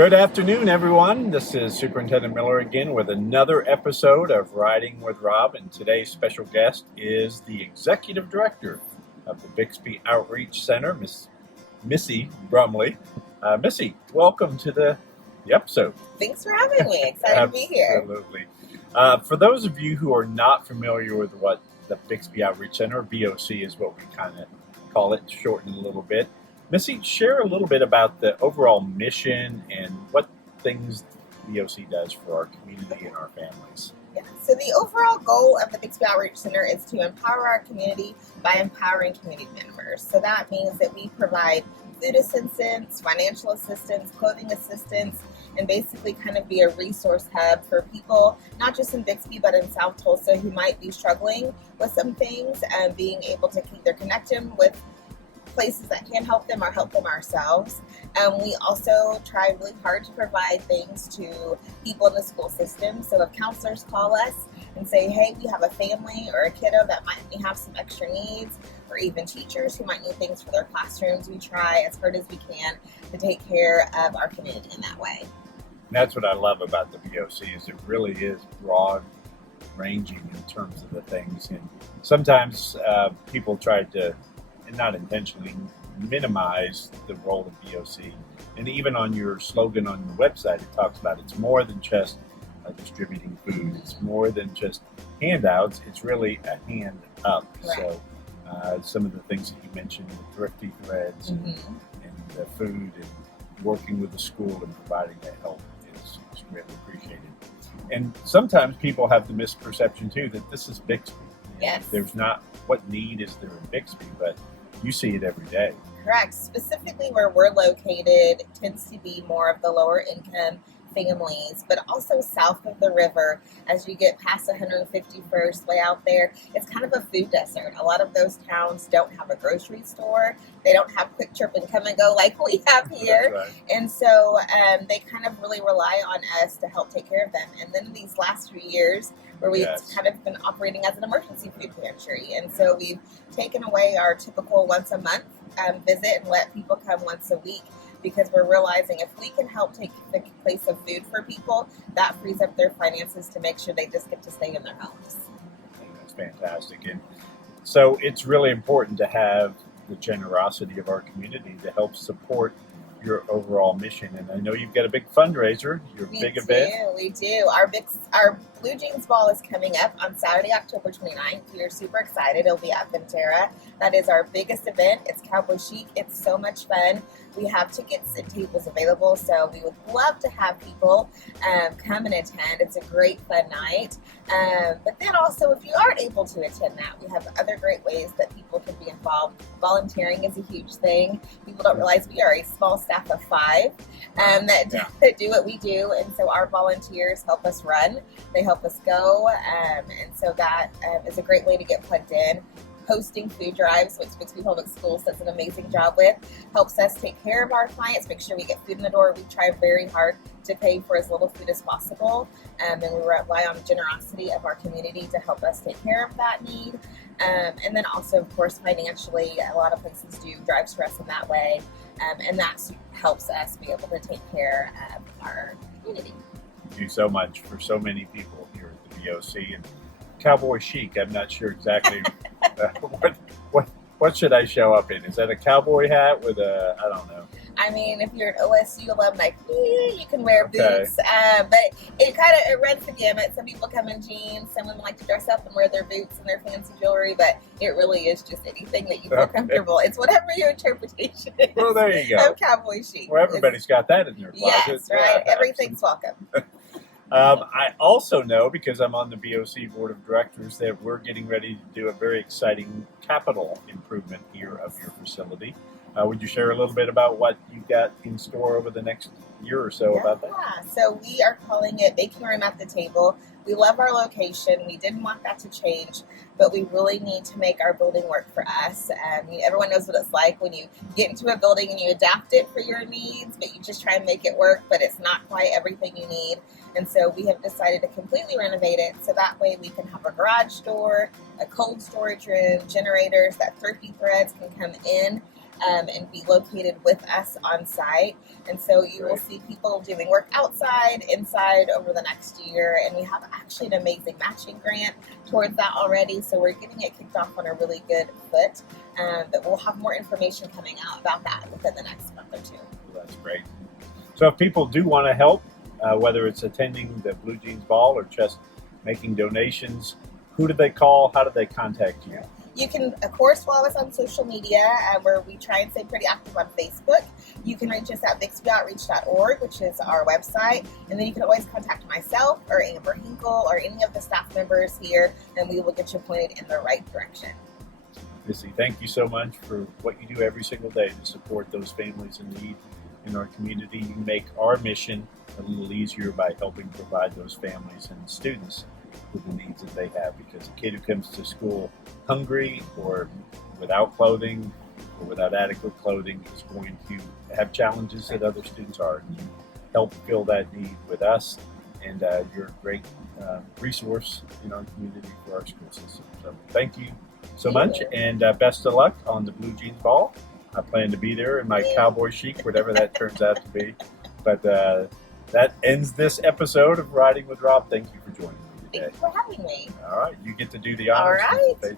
Good afternoon, everyone. This is Superintendent Miller again with another episode of Riding with Rob, and today's special guest is the Executive Director of the Bixby Outreach Center, Miss Missy Brumley. Missy, welcome to the episode. Thanks for having me. Excited to be here. Absolutely. For those of you who are not familiar with what the Bixby Outreach Center, BOC is what we kind of call it, shortened a little bit. Missy, share a little bit about the overall mission and what things BOC does for our community and our families. Yeah. So the overall goal of the Bixby Outreach Center is to empower our community by empowering community members. So that means that we provide food assistance, financial assistance, clothing assistance, and basically kind of be a resource hub for people, not just in Bixby, but in South Tulsa who might be struggling with some things and being able to either connect them with places that can help them or help them ourselves. We also try really hard to provide things to people in the school system. So if counselors call us and say, hey, we have a family or a kiddo that might have some extra needs, or even teachers who might need things for their classrooms, we try as hard as we can to take care of our community in that way. And that's what I love about the BOC is it really is broad ranging in terms of the things. And sometimes people try to, and not intentionally, minimize the role of BOC. And even on your slogan on your website, it talks about it's more than just distributing food. It's more than just handouts. It's really a hand up. Right. So some of the things that you mentioned, the thrifty threads and the food and working with the school and providing that help is really appreciated. And sometimes people have the misperception too that this is Bixby. Yes. There's not, what need is there in Bixby, but you see it every day. Correct. Specifically where we're located tends to be more of the lower income families, but also south of the river as you get past 151st way out there, it's kind of a food desert. A lot of those towns don't have a grocery store. They don't have quick trip and come and go like we have here. Right. And so they kind of really rely on us to help take care of them. And then these last few years where we've kind of been operating as an emergency food pantry. And so we've taken away our typical once a month visit and let people come once a week, because we're realizing if we can help take the place of food for people, that frees up their finances to make sure they just get to stay in their homes. That's fantastic. And so it's really important to have the generosity of our community to help support your overall mission. And I know you've got a big fundraiser, your big event. We do. Our Blue Jeans Ball is coming up on Saturday, October 29th. We are super excited. It'll be at Ventura. That is our biggest event. It's cowboy chic. It's so much fun. We have tickets and tables available, so we would love to have people come and attend. It's a great, fun night. But then also, if you aren't able to attend that, we have other great ways that people can be involved. Volunteering is a huge thing. People don't realize we are a small staff of 5 that do what we do, and so our volunteers help us run. They help us go, and so that is a great way to get plugged in. Hosting food drives, which Bixby Public Schools does an amazing job with, helps us take care of our clients, make sure we get food in the door. We try very hard to pay for as little food as possible, and we rely on the generosity of our community to help us take care of that need. And then also, of course, financially, a lot of places do drives for us in that way, and that helps us be able to take care of our community. You do so much for so many people here at the BOC. And cowboy chic, I'm not sure exactly what should I show up in? Is that a cowboy hat with a, I don't know. I mean, if you're an OSU alumni, you can wear boots, but it runs the gamut. Some people come in jeans, some women like to dress up and wear their boots and their fancy jewelry, but it really is just anything that you feel comfortable. It's whatever your interpretation is. Well, there you go. Of cowboy chic. Well, everybody's got that in their closet. Yes, right. Yeah, everything's welcome. I also know, because I'm on the BOC Board of Directors, that we're getting ready to do a very exciting capital improvement here of your facility. Would you share a little bit about what you've got in store over the next year or so about that? Yeah, so we are calling it Baking Room at the Table. We love our location. We didn't want that to change, but we really need to make our building work for us. Everyone knows what it's like when you get into a building and you adapt it for your needs, but you just try and make it work, but it's not quite everything you need. And so we have decided to completely renovate it so that way we can have a garage door, a cold storage room, generators, that thrifty threads can come in and be located with us on site. And so you will see people doing work outside, inside over the next year. And we have actually an amazing matching grant towards that already. So we're getting it kicked off on a really good foot. But we'll have more information coming out about that within the next month or two. That's great. So if people do want to help, whether it's attending the Blue Jeans Ball or just making donations, who do they call? How do they contact you? You can, of course, follow us on social media, where we try and stay pretty active on Facebook. You can reach us at bixbyoutreach.org, which is our website. And then you can always contact myself or Amber Hinkle or any of the staff members here, and we will get you pointed in the right direction. Missy, thank you so much for what you do every single day to support those families in need in our community. You make our mission a little easier by helping provide those families and students with the needs that they have, because a kid who comes to school hungry or without clothing or without adequate clothing is going to have challenges that other students are. And you help fill that need with us, and you're a great resource in our community for our school system. So thank you so much, and best of luck on the Blue Jeans Ball. I plan to be there in my cowboy chic, whatever that turns out to be. But that ends this episode of Riding with Rob. Thank you for joining me today. Thank you for having me. All right, you get to do the honors. All right.